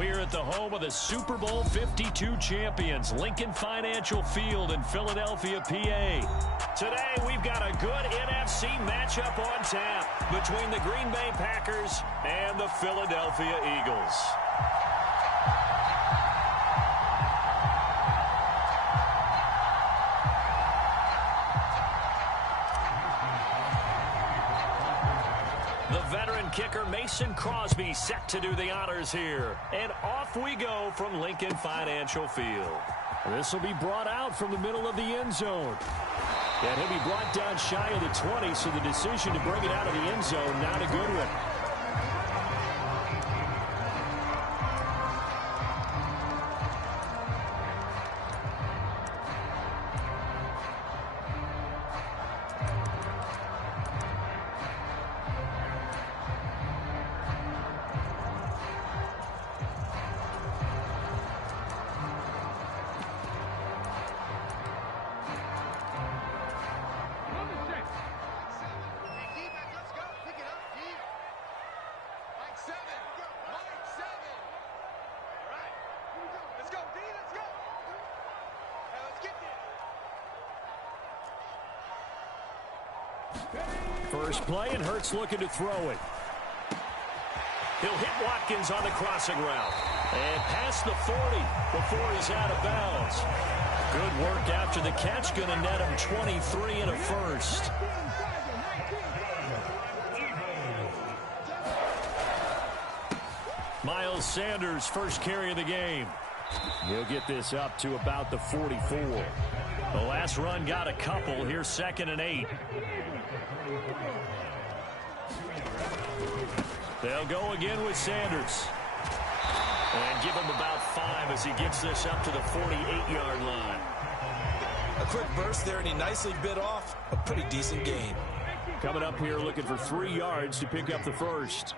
We're at the home of the Super Bowl 52 champions, Lincoln Financial Field in Philadelphia, PA. Today, we've got a good NFC matchup on tap between the Green Bay Packers and the Philadelphia Eagles. The veteran kicker Mason Crosby set to do the honors here. And off we go from Lincoln Financial Field. This will be brought out from the middle of the end zone. And he'll be brought down shy of the 20, so the decision to bring it out of the end zone, not a good one. First play, and Hurts looking to throw it. He'll hit Watkins on the crossing route. And past the 40 before he's out of bounds. Good work after the catch. Going to net him 23 and a first. Miles Sanders, first carry of the game. He'll get this up to about the 44. The last run got a couple. Here's 2nd and 8. They'll go again with Sanders. And give him about 5 as he gets this up to the 48-yard line. A quick burst there, and he nicely bit off a pretty decent gain. Coming up here looking for 3 yards to pick up the first.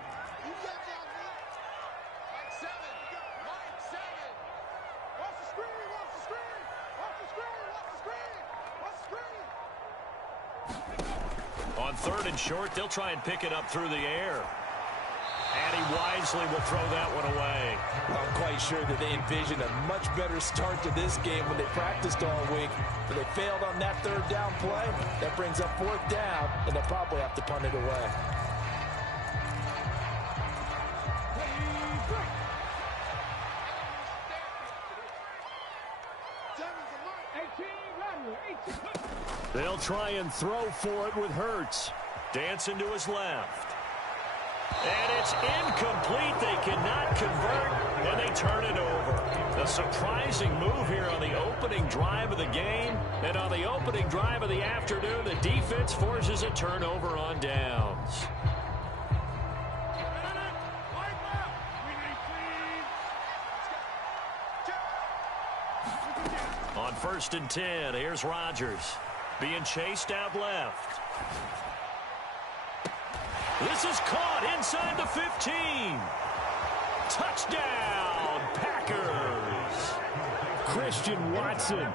On 3rd and short, they'll try and pick it up through the air. And he wisely will throw that one away. I'm quite sure that they envisioned a much better start to this game when they practiced all week. But they failed on that 3rd down play. That brings up 4th down, and they'll probably have to punt it away. They'll try and throw for it with Hurts. Dancing to his left. And it's incomplete. They cannot convert, and they turn it over. A surprising move here on the opening drive of the game. And on the opening drive of the afternoon, the defense forces a turnover on downs. On 1st and 10, here's Rodgers. Being chased out left. This is caught inside the 15. Touchdown, Packers. Christian Watson,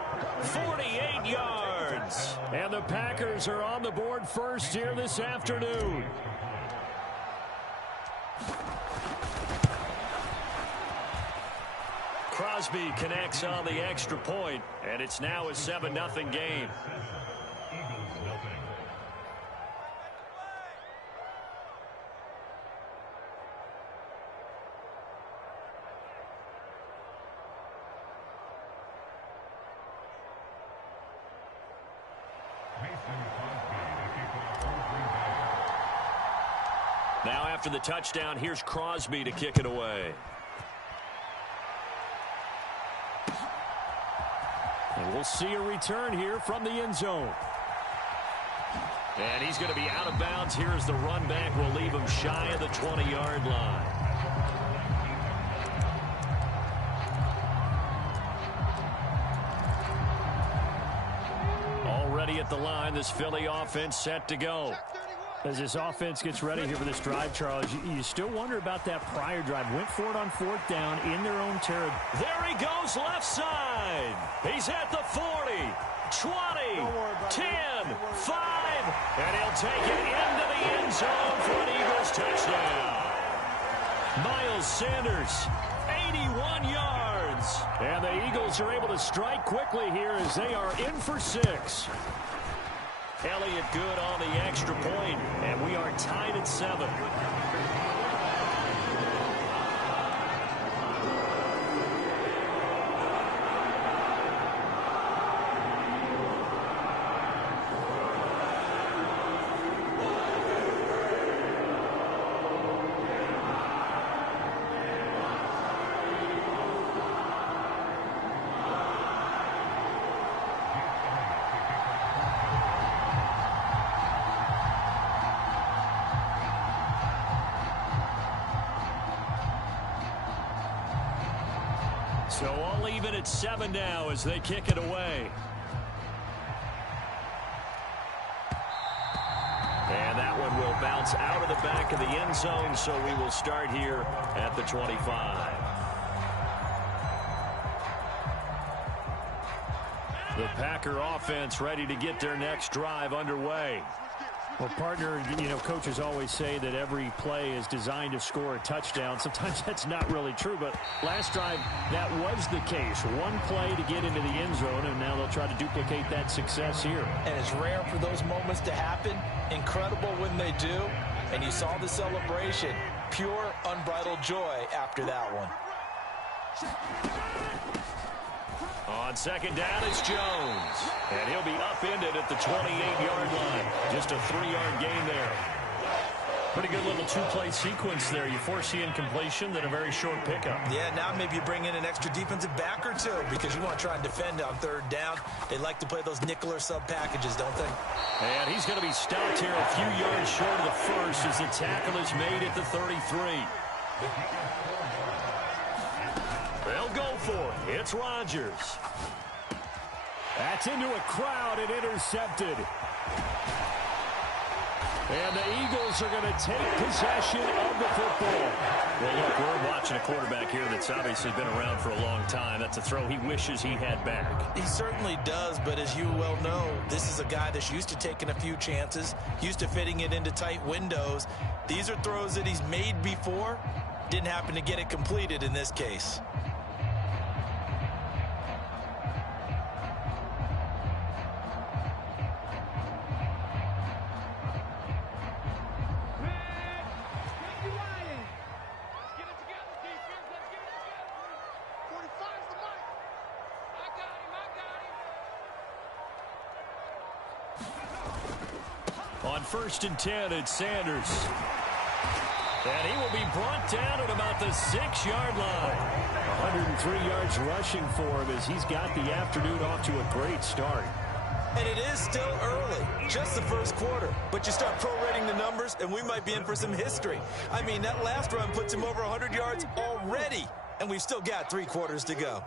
48 yards. And the Packers are on the board first here this afternoon. Crosby connects on the extra point, and it's now a 7-0 game. Now after the touchdown, here's Crosby to kick it away. And we'll see a return here from the end zone. And he's going to be out of bounds here as the run back will leave him shy of the 20-yard line. Already at the line, this Philly offense set to go. As this offense gets ready here for this drive, Charles, you still wonder about that prior drive. Went for it on 4th down in their own territory. There he goes left side. He's at the 40, 20, 10, 5, and he'll take it into the end zone for an Eagles touchdown. Miles Sanders, 81 yards. And the Eagles are able to strike quickly here as they are in for 6. Elliott good on the extra point, and we are tied at 7. So all even at 7 now as they kick it away. And that one will bounce out of the back of the end zone, so we will start here at the 25. The Packer offense ready to get their next drive underway. Well, partner, coaches always say that every play is designed to score a touchdown. Sometimes that's not really true, but last drive, that was the case. One play to get into the end zone, and now they'll try to duplicate that success here. And it's rare for those moments to happen. Incredible when they do. And you saw the celebration. Pure, unbridled joy after that one. On second down, it's Jones. And he'll be upended at the 28-yard line. Just a 3-yard gain there. Pretty good little two-play sequence there. You foresee incompletion, then a very short pickup. Yeah, now maybe you bring in an extra defensive back or two because you want to try and defend on third down. They like to play those nickel or sub packages, don't they? And he's going to be stopped here a few yards short of the first as the tackle is made at the 33. They'll go for it. It's Rodgers. That's into a crowd and intercepted. And the Eagles are going to take possession of the football. Well, look, we're watching a quarterback here that's obviously been around for a long time. That's a throw he wishes he had back. He certainly does, but as you well know, this is a guy that's used to taking a few chances, used to fitting it into tight windows. These are throws that he's made before. Didn't happen to get it completed in this case. On 1st and 10, it's Sanders. And he will be brought down at about the 6-yard line. 103 yards rushing for him as he's got the afternoon off to a great start. And it is still early, just the first quarter. But you start prorating the numbers, and we might be in for some history. I mean, that last run puts him over 100 yards already, and we've still got 3 quarters to go.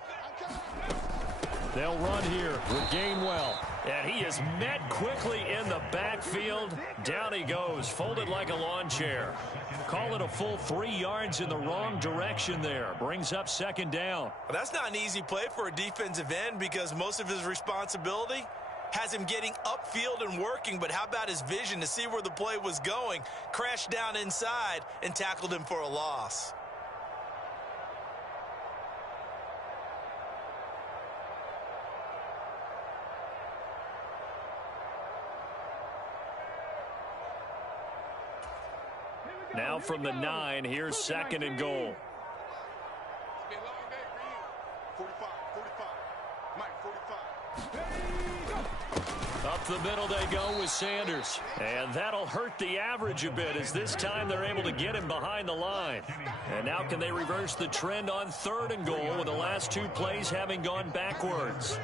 They'll run here with Gainwell. And he is met quickly in the backfield. Down he goes, folded like a lawn chair. Call it a full 3 yards in the wrong direction there. Brings up 2nd down. Well, that's not an easy play for a defensive end because most of his responsibility has him getting upfield and working. But how about his vision to see where the play was going? Crashed down inside and tackled him for a loss. Now from the 9, here's 2nd and goal. Up the middle they go with Sanders. And that'll hurt the average a bit as this time they're able to get him behind the line. And now can they reverse the trend on 3rd and goal with the last 2 plays having gone backwards?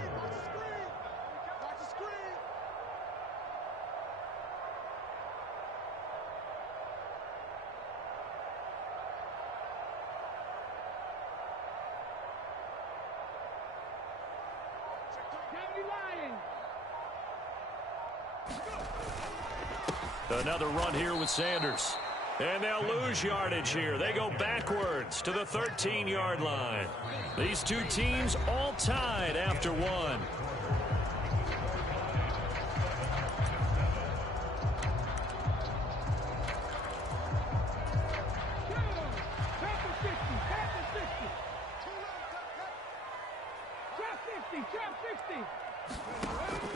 Another run here with Sanders. And they'll lose yardage here. They go backwards to the 13-yard line. These 2 teams all tied after 1.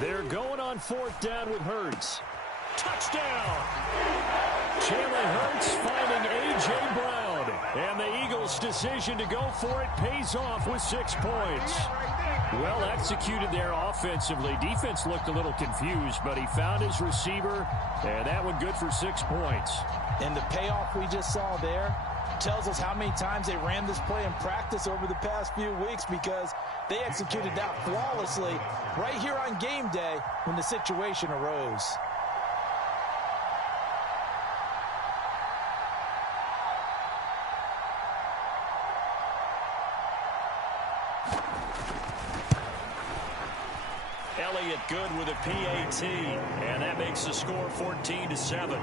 They're going on 4th down with Hurts. Touchdown! Jalen Hurts finding A.J. Brown. And the Eagles' decision to go for it pays off with 6 points. Well executed there offensively. Defense looked a little confused, but he found his receiver, and that one good for 6 points. And the payoff we just saw there tells us how many times they ran this play in practice over the past few weeks, because they executed that flawlessly right here on game day when the situation arose. Elliott good with a PAT, and that makes the score 14-7.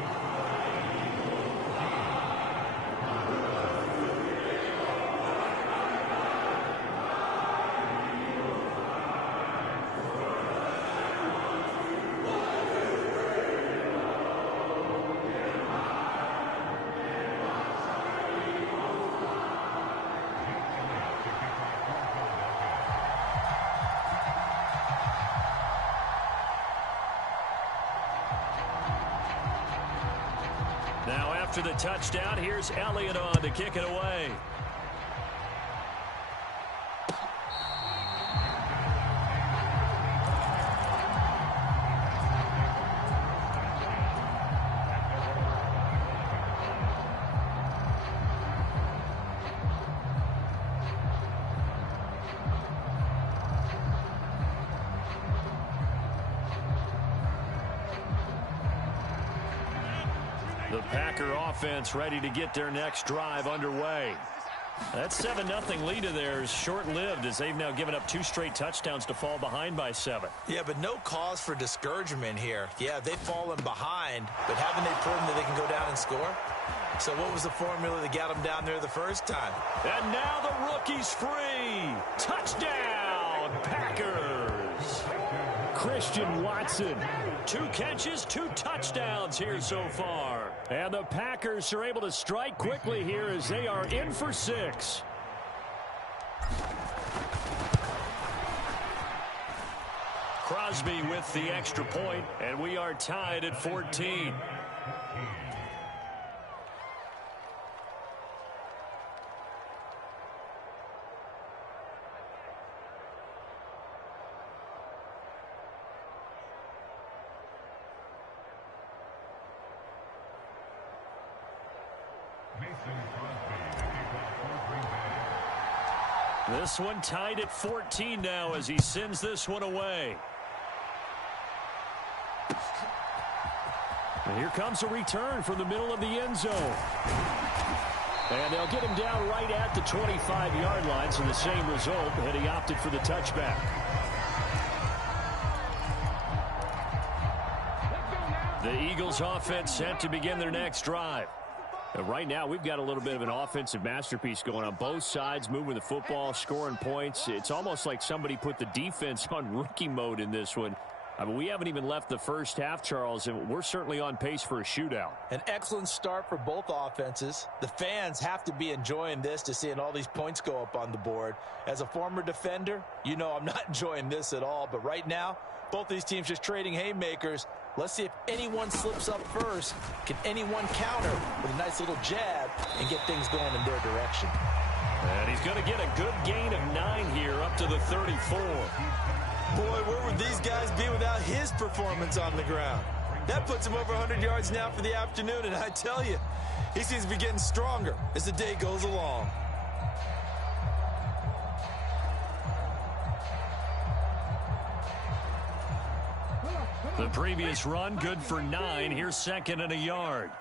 Now after the touchdown, here's Elliott on to kick it away. The Packer offense ready to get their next drive underway. That 7-0 lead of theirs short-lived, as they've now given up 2 straight touchdowns to fall behind by 7. Yeah, but no cause for discouragement here. Yeah, they've fallen behind, but haven't they proven that they can go down and score? So what was the formula that got them down there the first time? And now the rookie's free. Touchdown, Packers. Christian Watson. 2 catches, 2 touchdowns here so far. And the Packers are able to strike quickly here as they are in for 6. Crosby with the extra point, and we are tied at 14. This one tied at 14 now as he sends this one away. And here comes a return from the middle of the end zone. And they'll get him down right at the 25-yard line, so the same result, and he opted for the touchback. The Eagles offense set to begin their next drive. Right now, we've got a little bit of an offensive masterpiece going on. Both sides moving the football, scoring points. It's almost like somebody put the defense on rookie mode in this one. I mean, we haven't even left the first half, Charles, and we're certainly on pace for a shootout. An excellent start for both offenses. The fans have to be enjoying this, to seeing all these points go up on the board. As a former defender, you know I'm not enjoying this at all. But right now, both these teams just trading haymakers. Let's see if anyone slips up first. Can anyone counter with a nice little jab and get things going in their direction? And he's going to get a good gain of 9 here up to the 34. Boy, where would these guys be without his performance on the ground? That puts him over 100 yards now for the afternoon, and I tell you, he seems to be getting stronger as the day goes along. The previous run, good for 9. Here's 2nd and a yard.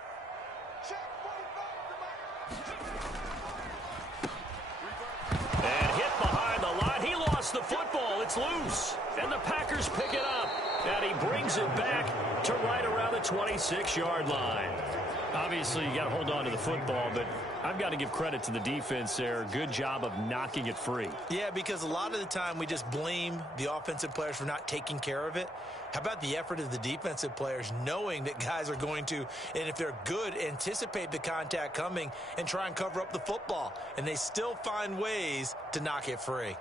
And hit behind the line. He lost the football. It's loose. And the Packers pick it up. And he brings it back to right around the 26-yard line. Obviously, you got to hold on to the football, but I've got to give credit to the defense there. Good job of knocking it free. Yeah, because a lot of the time we just blame the offensive players for not taking care of it. How about the effort of the defensive players knowing that guys are going to, and if they're good, anticipate the contact coming and try and cover up the football. And they still find ways to knock it free.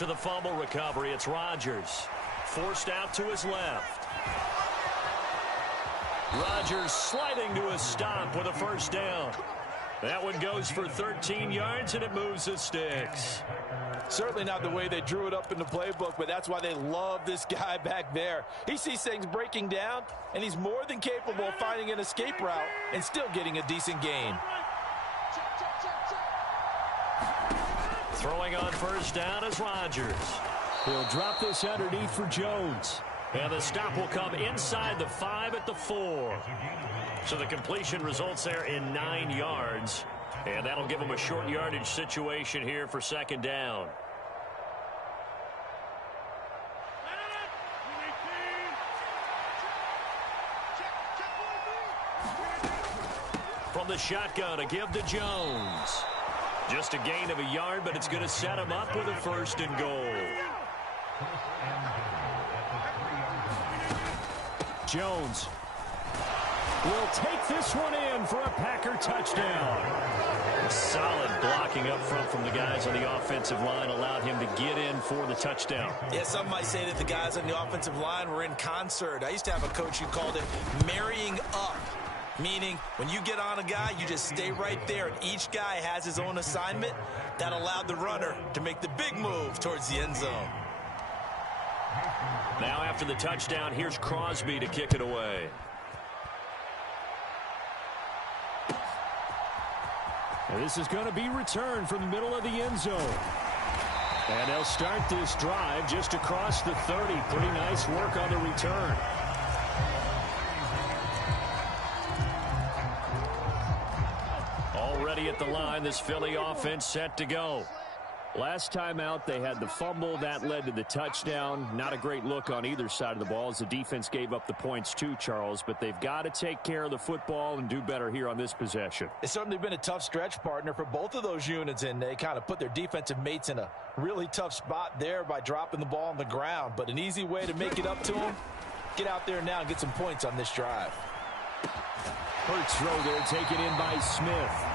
after the fumble recovery, it's Rodgers. Forced out to his left. Rodgers sliding to a stop with a first down. That one goes for 13 yards, and it moves the sticks. Certainly not the way they drew it up in the playbook, but that's why they love this guy back there. He sees things breaking down, and he's more than capable of finding an escape route and still getting a decent gain. Throwing on first down is Rodgers. He'll drop this underneath for Jones. And the stop will come inside the 5 at the 4. So the completion results there in 9 yards. And that'll give them a short yardage situation here for second down. From the shotgun, a give to Jones. Just a gain of a yard, but it's going to set him up with a first and goal. Jones will take this one in for a Packer touchdown. Solid blocking up front from the guys on the offensive line allowed him to get in for the touchdown. Yeah, some might say that the guys on the offensive line were in concert. I used to have a coach who called it marrying up, meaning when you get on a guy, you just stay right there, and each guy has his own assignment. That allowed the runner to make the big move towards the end zone. Now after the touchdown, here's Crosby to kick it away. And this is going to be returned from the middle of the end zone. And they'll start this drive just across the 30. Pretty nice work on the return. Already at the line, this Philly offense set to go. Last time out, they had the fumble. That led to the touchdown. Not a great look on either side of the ball as the defense gave up the points too, Charles. But they've got to take care of the football and do better here on this possession. It's certainly been a tough stretch, partner, for both of those units, and they kind of put their defensive mates in a really tough spot there by dropping the ball on the ground. But an easy way to make it up to them, get out there now and get some points on this drive. Hurts throw there, taken in by Smith.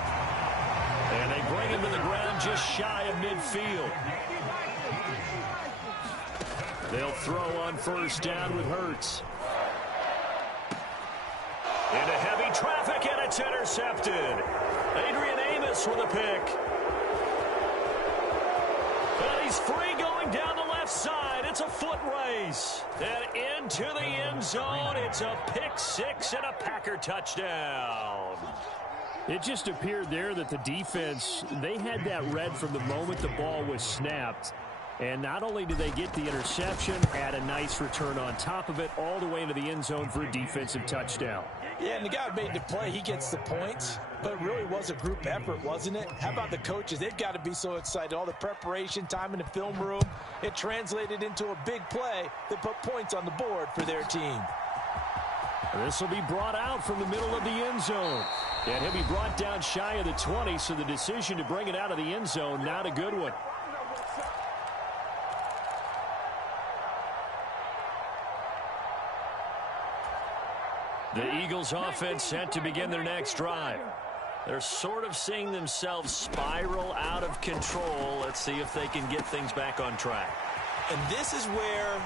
And they bring him to the ground just shy of midfield. They'll throw on first down with Hurts. Into heavy traffic, and it's intercepted. Adrian Amos with a pick. And he's free going down the left side. It's a foot race. And into the end zone. It's a pick six and a Packer touchdown. It just appeared there that the defense, they had that read from the moment the ball was snapped. And not only did they get the interception, add a nice return on top of it, all the way into the end zone for a defensive touchdown. Yeah, and the guy who made the play, he gets the points. But it really was a group effort, wasn't it? How about the coaches? They've got to be so excited. All the preparation, time in the film room, it translated into a big play that put points on the board for their team. This will be brought out from the middle of the end zone. And he'll be brought down shy of the 20, so the decision to bring it out of the end zone, not a good one. The Eagles offense set to begin their next drive. They're sort of seeing themselves spiral out of control. Let's see if they can get things back on track. And this is where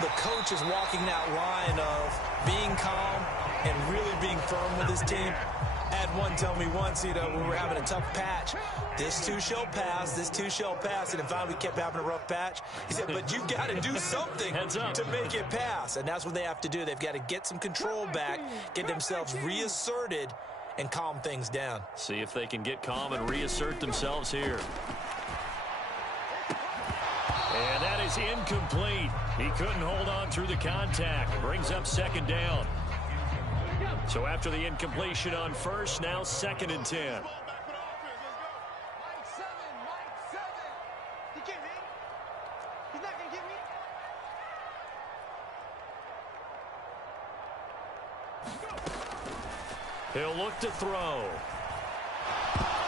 the coach is walking that line of being calm and really being firm with his team. I had one tell me once, when we were having a tough patch, this too shall pass, this too shall pass. And finally we kept having a rough patch. He said, but you've got to do something to make it pass. And that's what they have to do. They've got to get some control back, get themselves reasserted, and calm things down. See if they can get calm and reassert themselves here. And that is incomplete. He couldn't hold on through the contact. Brings up second down. So after the incompletion on first, now second and 10. He'll look to throw.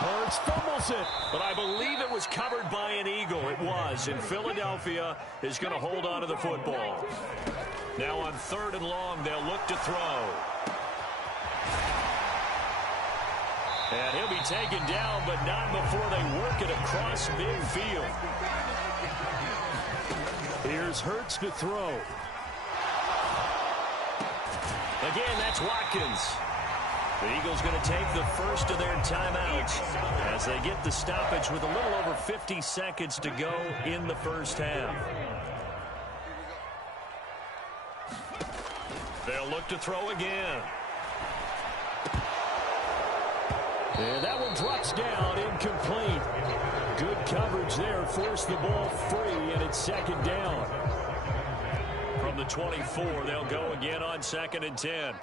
Hurts fumbles it. But I believe it was covered by an Eagle. It was. And Philadelphia is going to hold on to the football. Now on third and long, they'll look to throw. And he'll be taken down, but not before they work it across midfield. Here's Hurts to throw. Again, that's Watkins. The Eagles going to take the first of their timeouts as they get the stoppage with a little over 50 seconds to go in the first half. They'll look to throw again. And that one drops down, incomplete. Good coverage there, forced the ball free, and it's second down. From the 24, they'll go again on 2nd and 10.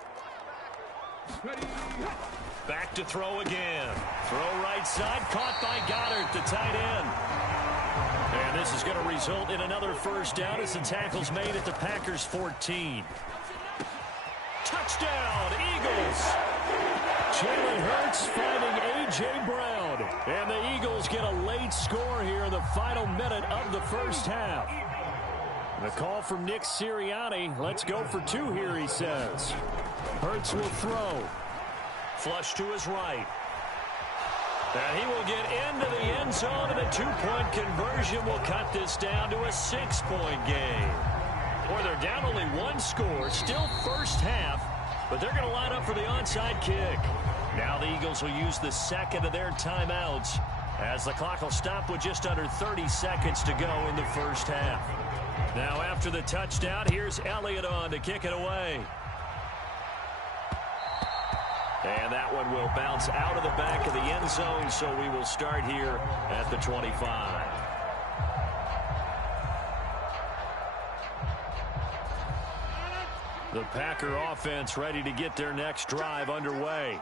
Back to throw again. Throw right side, caught by Goddard, the tight end. And this is going to result in another first down as the tackle's made at the Packers' 14. Touchdown, Eagles! Jalen Hurts finding A.J. Brown. And the Eagles get a late score here in the final minute of the first half. The call from Nick Sirianni. Let's go for 2 here, he says. Hurts will throw. Flush to his right. And he will get into the end zone, and a 2-point conversion will cut this down to a 6-point game. Or they're down only 1 score, still first half, but they're going to line up for the onside kick. Now the Eagles will use the second of their timeouts as the clock will stop with just under 30 seconds to go in the first half. Now after the touchdown, here's Elliott on to kick it away. And that one will bounce out of the back of the end zone, so we will start here at the 25. The Packer offense ready to get their next drive underway.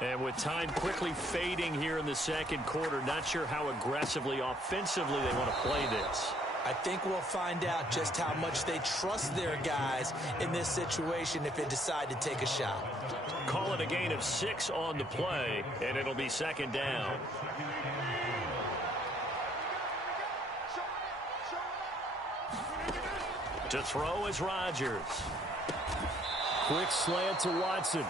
And with time quickly fading here in the second quarter, not sure how aggressively, offensively they want to play this. I think we'll find out just how much they trust their guys in this situation if they decide to take a shot. Call it a gain of 6 on the play, and it'll be second down. To throw is Rodgers. Quick slant to Watson.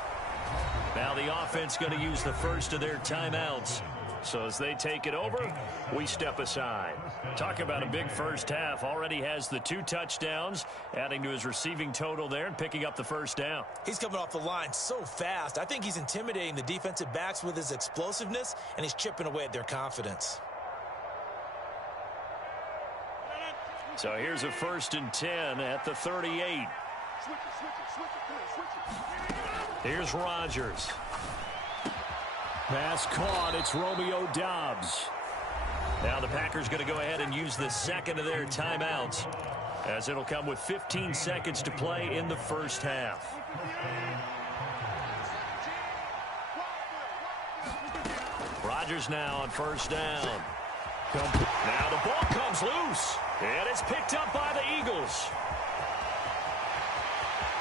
Now the offense going to use the first of their timeouts. So as they take it over, we step aside. Talk about a big first half. Already has the 2 touchdowns, adding to his receiving total there and picking up the first down. He's coming off the line so fast. I think he's intimidating the defensive backs with his explosiveness, and he's chipping away at their confidence. So here's a 1st and 10 at the 38. Here's Rodgers. Pass caught. It's Romeo Doubs. Now the Packers going to go ahead and use the second of their timeouts, as it'll come with 15 seconds to play in the first half. Rodgers now on first down. Now the ball comes loose, and it's picked up by the Eagles.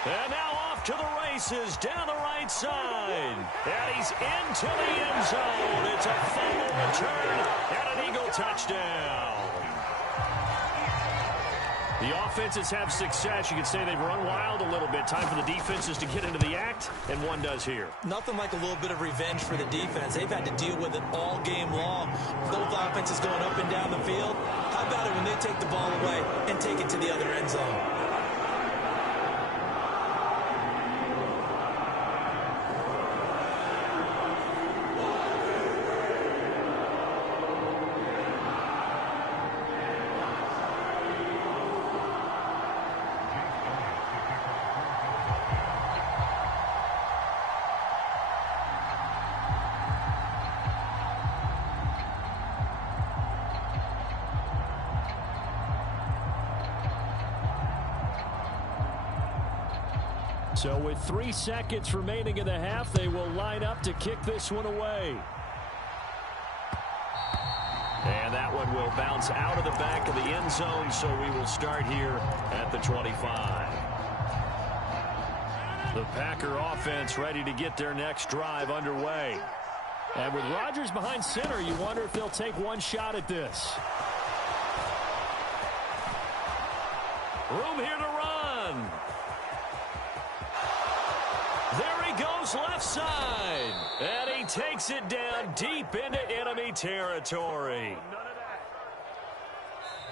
And now off to the races down the right side. And he's into the end zone. It's a fumble return and an Eagle touchdown. The offenses have success. You can say they've run wild a little bit. Time for the defenses to get into the act, and one does here. Nothing like a little bit of revenge for the defense. They've had to deal with it all game long. Both offenses going up and down the field. How about it when they take the ball away and take it to the other end zone? So with 3 seconds remaining in the half, they will line up to kick this one away. And that one will bounce out of the back of the end zone, so we will start here at the 25. The Packer offense ready to get their next drive underway. And with Rodgers behind center, you wonder if they'll take one shot at this. Room here to run. There he goes left side. And he takes it down deep into enemy territory.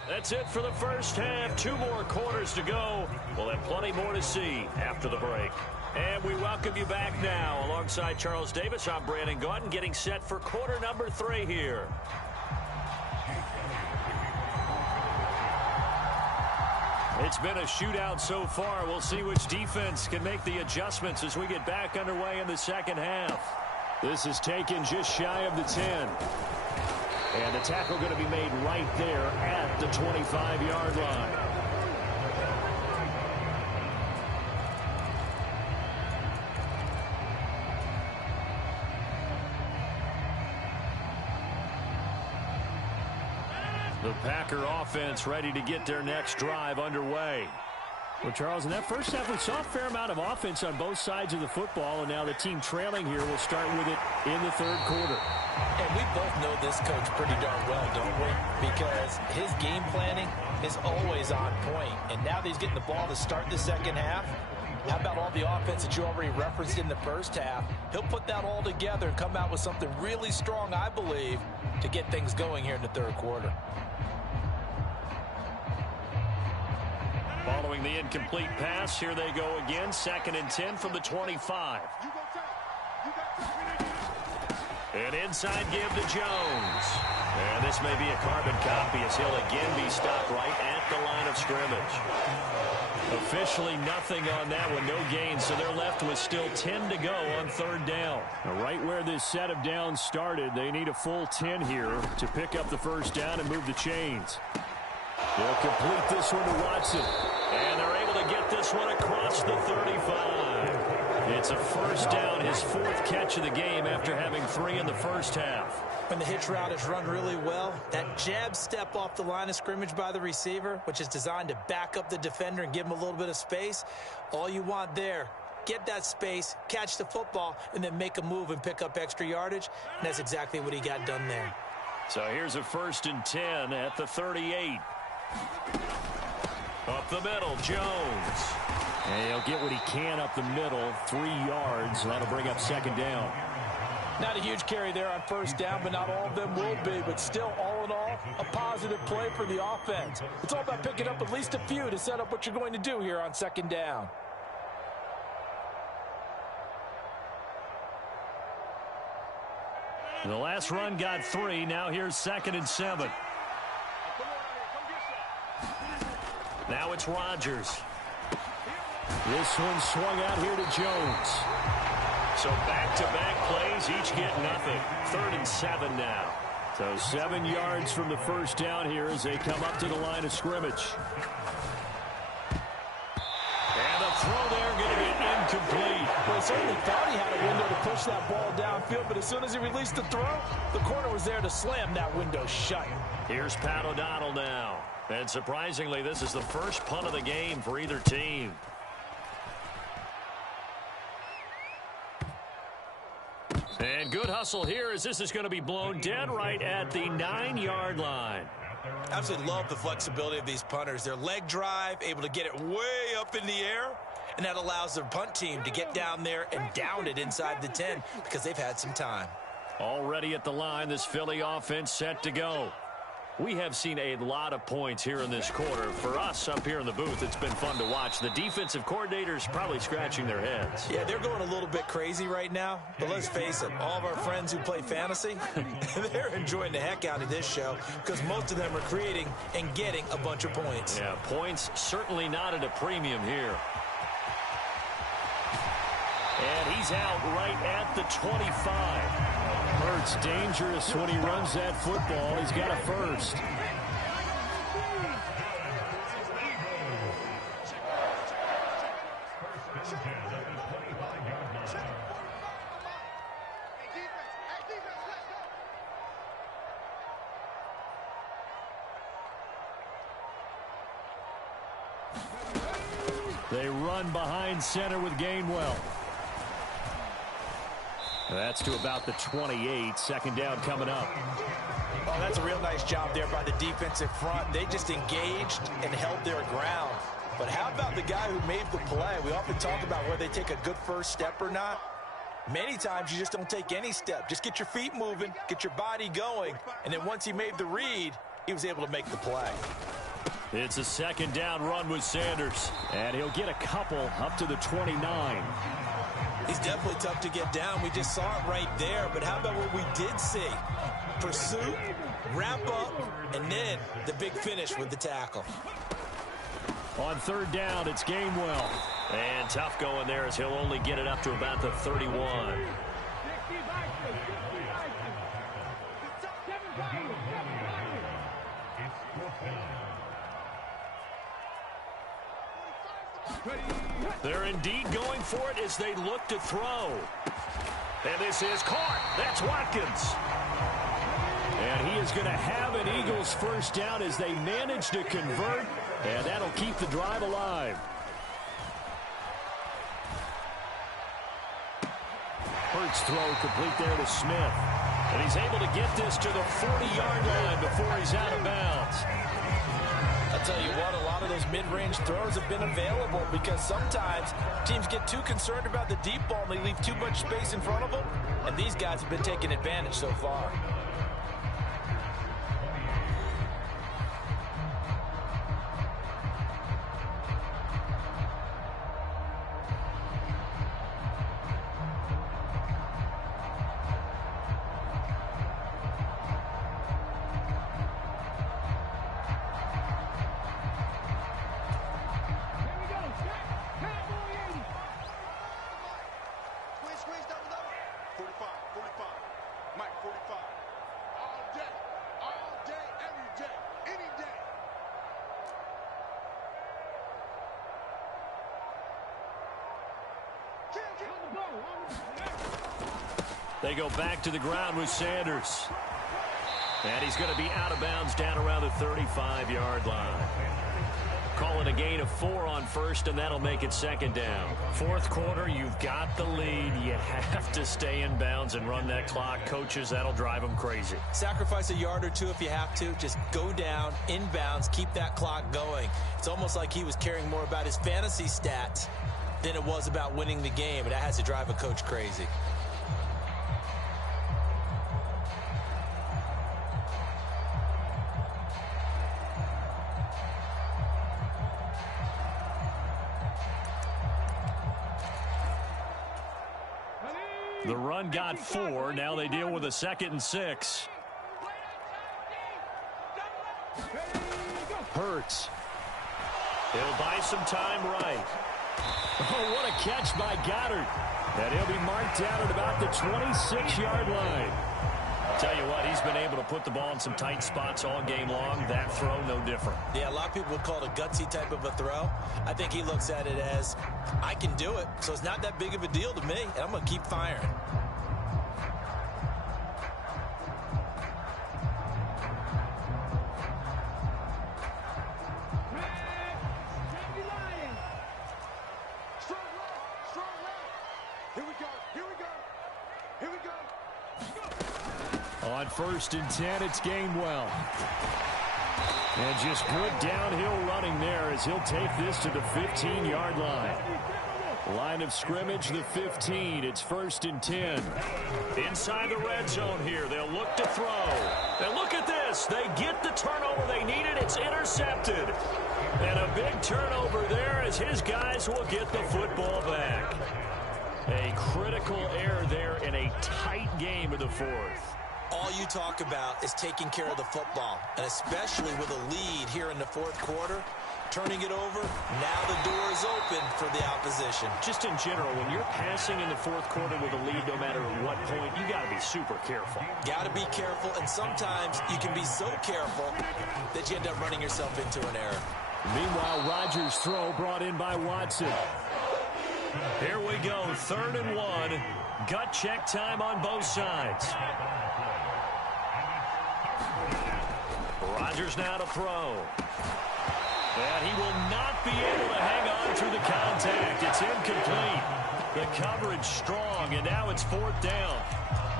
That's it for the first half. 2 more quarters to go. We'll have plenty more to see after the break. And we welcome you back now. Alongside Charles Davis, I'm Brandon Gaudin, getting set for quarter number 3 here. It's been a shootout so far. We'll see which defense can make the adjustments as we get back underway in the second half. This is taken just shy of the 10. And the tackle going to be made right there at the 25-yard line. The Packer offense ready to get their next drive underway. Well, Charles, in that first half, we saw a fair amount of offense on both sides of the football, and now the team trailing here will start with it in the third quarter. And we both know this coach pretty darn well, don't we? Because his game planning is always on point. And now that he's getting the ball to start the second half, how about all the offense that you already referenced in the first half? He'll put that all together and come out with something really strong, I believe, to get things going here in the third quarter. Following the incomplete pass, here they go again. 2nd and 10 from the 25. And inside give to Jones. And this may be a carbon copy as he'll again be stopped right at the line of scrimmage. Officially nothing on that one, no gain, so they're left with still 10 to go on 3rd down. Now, right where this set of downs started, they need a full 10 here to pick up the first down and move the chains. They'll complete this one to Watson. And they're able to get this one across the 35. It's a first down, his 4th catch of the game after having 3 in the first half. When the hitch route is run really well, that jab step off the line of scrimmage by the receiver, which is designed to back up the defender and give him a little bit of space, all you want there, get that space, catch the football, and then make a move and pick up extra yardage, and that's exactly what he got done there. So here's a 1st and 10 at the 38. Up the middle, Jones. And he'll get what he can up the middle, 3 yards, and that'll bring up 2nd down. Not a huge carry there on 1st down, but not all of them will be. But still, all in all, a positive play for the offense. It's all about picking up at least a few to set up what you're going to do here on 2nd down. The last run got 3. Now here's 2nd and 7. Now it's Rodgers. This one swung out here to Jones. So back-to-back plays, each get nothing. 3rd and 7 now. So 7 yards from the first down here as they come up to the line of scrimmage. And the throw there going to be incomplete. Well, he certainly thought he had a window to push that ball downfield, but as soon as he released the throw, the corner was there to slam that window shut. Here's Pat O'Donnell now. And surprisingly, this is the first punt of the game for either team. And good hustle here as this is going to be blown dead right at the 9-yard line. Absolutely love the flexibility of these punters. Their leg drive, able to get it way up in the air, and that allows their punt team to get down there and down it inside the 10 because they've had some time. Already at the line, this Philly offense set to go. We have seen a lot of points here in this quarter. For us up here in the booth, it's been fun to watch. The defensive coordinators probably scratching their heads. Yeah, they're going a little bit crazy right now. But let's face it, all of our friends who play fantasy, they're enjoying the heck out of this show because most of them are creating and getting a bunch of points. Yeah, points certainly not at a premium here. And he's out right at the 25. Hurts dangerous when he runs that football. He's got a first. They run behind center with Gainwell. That's to about the 28. 2nd down coming up. Oh, that's a real nice job there by the defensive front. They just engaged and held their ground. But how about the guy who made the play? We often talk about whether they take a good first step or not. Many times you just don't take any step. Just get your feet moving, get your body going, and then once he made the read, he was able to make the play. It's a second down run with Sanders, and he'll get a couple up to the 29. He's definitely tough to get down. We just saw it right there, but how about what we did see? Pursuit, wrap up, and then the big finish with the tackle. On third down, it's Gainwell. And tough going there as he'll only get it up to about the 31. They're indeed going for it as they look to throw. And this is caught. That's Watkins. And he is going to have an Eagles first down as they manage to convert, and that'll keep the drive alive. Hurts throw complete there to Smith. And he's able to get this to the 40-yard line before he's out of bounds. I'll tell you what, a lot of those mid-range throws have been available because sometimes teams get too concerned about the deep ball and they leave too much space in front of them, and these guys have been taking advantage so far. They go back to the ground with Sanders. And he's going to be out of bounds down around the 35-yard line. Call it a gain of 4 on first, and that'll make it second down. Fourth quarter, you've got the lead. You have to stay in bounds and run that clock. Coaches, that'll drive them crazy. Sacrifice a yard or two if you have to. Just go down, in bounds, keep that clock going. It's almost like he was caring more about his fantasy stats than it was about winning the game, and that has to drive a coach crazy. The run got 4. Now they deal with a 2nd and 6. Hurts. He'll buy some time right. Oh, what a catch by Goddard. And he'll be marked down at about the 26-yard line. Tell you what, he's been able to put the ball in some tight spots all game long. That throw, no different. Yeah, a lot of people would call it a gutsy type of a throw. I think he looks at it as, I can do it, so it's not that big of a deal to me, and I'm going to keep firing. On 1st and 10, it's Gainwell. And just good downhill running there as he'll take this to the 15-yard line. Line of scrimmage, the 15. It's 1st and 10. Inside the red zone here. They'll look to throw. And look at this. They get the turnover they needed. It's intercepted. And a big turnover there as his guys will get the football back. A critical error there in a tight game of the 4th. All you talk about is taking care of the football, and especially with a lead here in the 4th quarter, turning it over, now the door is open for the opposition. Just in general, when you're passing in the 4th quarter with a lead, no matter at what point, you got to be super careful. Got to be careful, and sometimes you can be so careful that you end up running yourself into an error. Meanwhile, Rodgers' throw brought in by Watson. Here we go, 3rd and 1. Gut check time on both sides. Rodgers now to throw. And he will not be able to hang on through the contact. It's incomplete. The coverage strong, and now it's 4th down.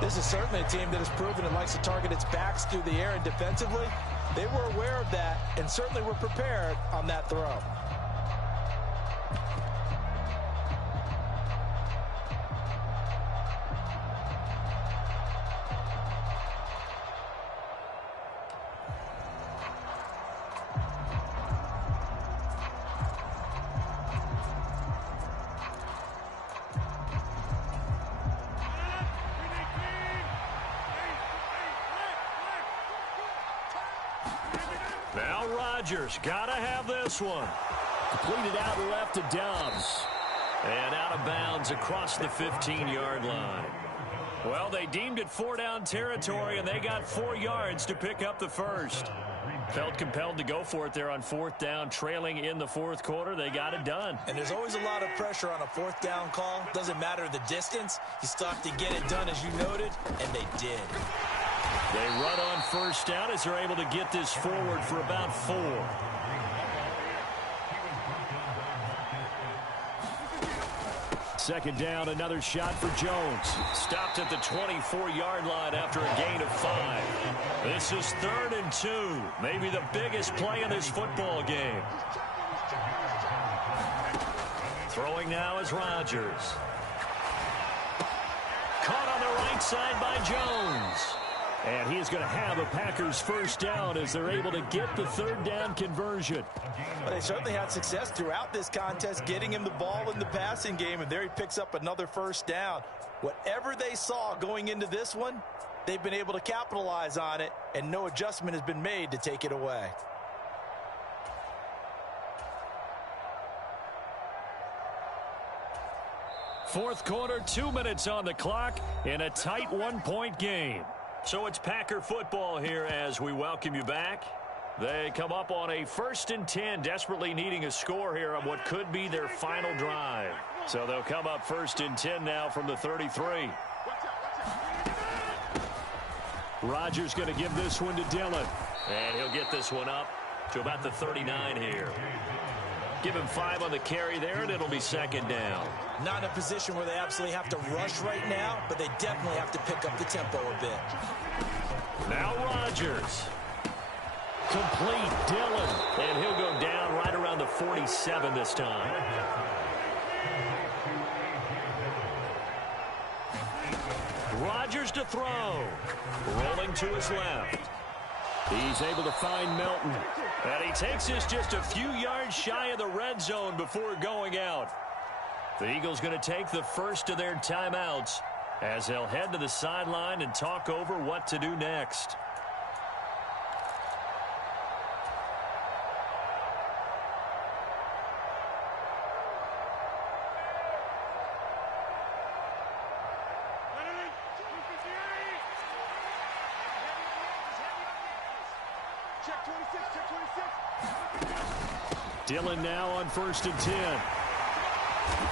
This is certainly a team that has proven it likes to target its backs through the air, and defensively, they were aware of that and certainly were prepared on that throw. Now Rodgers got to have this one. Completed out left to Dobbs. And out of bounds across the 15-yard line. Well, they deemed it 4-down territory, and they got 4 yards to pick up the first. Felt compelled to go for it there on 4th down, trailing in the 4th quarter. They got it done. And there's always a lot of pressure on a 4th down call. Doesn't matter the distance. You still have to get it done, as you noted, and they did. They run on 1st down as they're able to get this forward for about 4. Second down, another shot for Jones. Stopped at the 24-yard line after a gain of 5. This is 3rd and 2. Maybe the biggest play in this football game. Throwing now is Rodgers. Caught on the right side by Jones. And he's going to have a Packers first down as they're able to get the 3rd down conversion. Well, they certainly had success throughout this contest, getting him the ball in the passing game, and there he picks up another first down. Whatever they saw going into this one, they've been able to capitalize on it, and no adjustment has been made to take it away. Fourth quarter, 2 minutes on the clock in a tight 1-point game. So it's Packer football here as we welcome you back. They come up on a 1st and 10, desperately needing a score here on what could be their final drive. So they'll come up 1st and 10 now from the 33. Rodgers going to give this one to Dillon. And he'll get this one up to about the 39 here. Give him 5 on the carry there, and it'll be 2nd down. Not in a position where they absolutely have to rush right now, but they definitely have to pick up the tempo a bit. Now Rodgers. Complete, Dillon. And he'll go down right around the 47 this time. Rodgers to throw. Rolling to his left. He's able to find Melton. And he takes this just a few yards shy of the red zone before going out. The Eagles going to take the first of their timeouts as they'll head to the sideline and talk over what to do next. Dillon now on 1st and 10.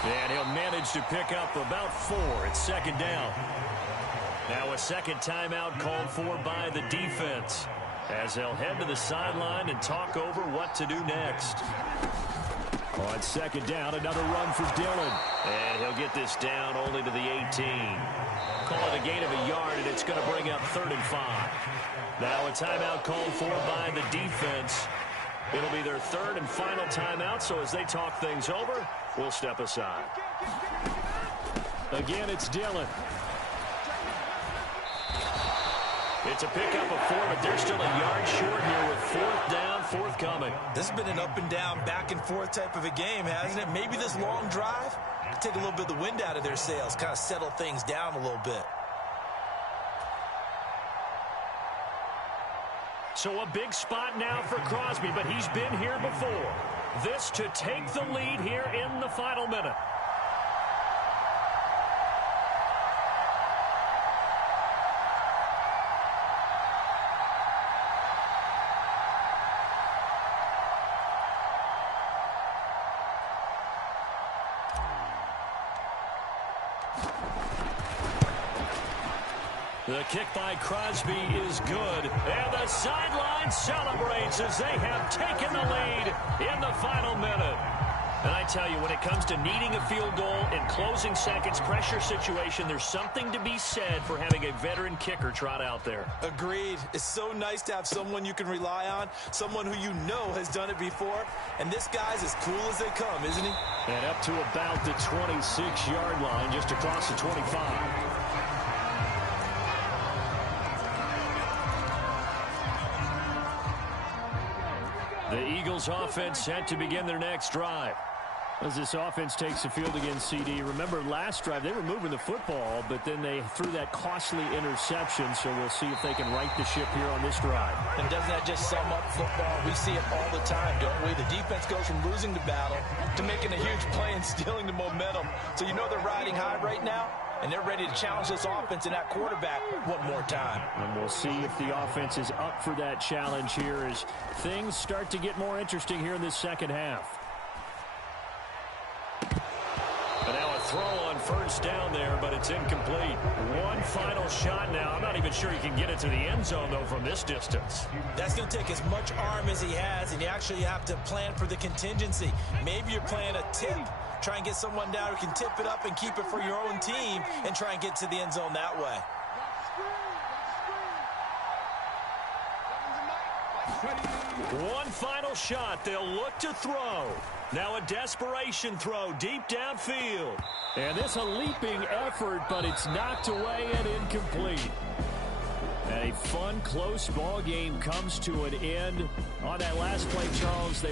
And he'll manage to pick up about 4. It's 2nd down. Now a second timeout called for by the defense as they'll head to the sideline and talk over what to do next. On 2nd down, another run for Dillon. And he'll get this down only to the 18. Call it a gain of a yard, and it's going to bring up 3rd and 5. Now a timeout called for by the defense. It'll be their 3rd and final timeout, so as they talk things over, we'll step aside. Again, it's Dillon. It's a pickup of 4, but they're still a yard short here with 4th down, forthcoming. This has been an up and down, back and forth type of a game, hasn't it? Maybe this long drive could take a little bit of the wind out of their sails, kind of settle things down a little bit. So a big spot now for Crosby, but he's been here before. This to take the lead here in the final minute. The kick by Crosby is good. And the sideline celebrates as they have taken the lead in the final minute. And I tell you, when it comes to needing a field goal in closing seconds, pressure situation, there's something to be said for having a veteran kicker trot out there. Agreed. It's so nice to have someone you can rely on, someone who you know has done it before. And this guy's as cool as they come, isn't he? And up to about the 26-yard line, just across the 25. The Eagles offense set to begin their next drive. As this offense takes the field against CD, remember last drive they were moving the football, but then they threw that costly interception, so we'll see if they can right the ship here on this drive. And doesn't that just sum up football? We see it all the time, don't we? The defense goes from losing the battle to making a huge play and stealing the momentum. So you know they're riding high right now, and they're ready to challenge this offense and that quarterback one more time. And we'll see if the offense is up for that challenge here as things start to get more interesting here in this second half. And now a throw on first down there, but it's incomplete. One final shot now. I'm not even sure he can get it to the end zone, though, from this distance. That's going to take as much arm as he has, and you actually have to plan for the contingency. Maybe you're playing a tip. Try and get someone down who can tip it up and keep it for your own team and try and get to the end zone that way. One final shot. They'll look to throw. Now a desperation throw deep downfield. And this a leaping effort, but it's knocked away and incomplete. And a fun, close ball game comes to an end. On that last play, Charles, they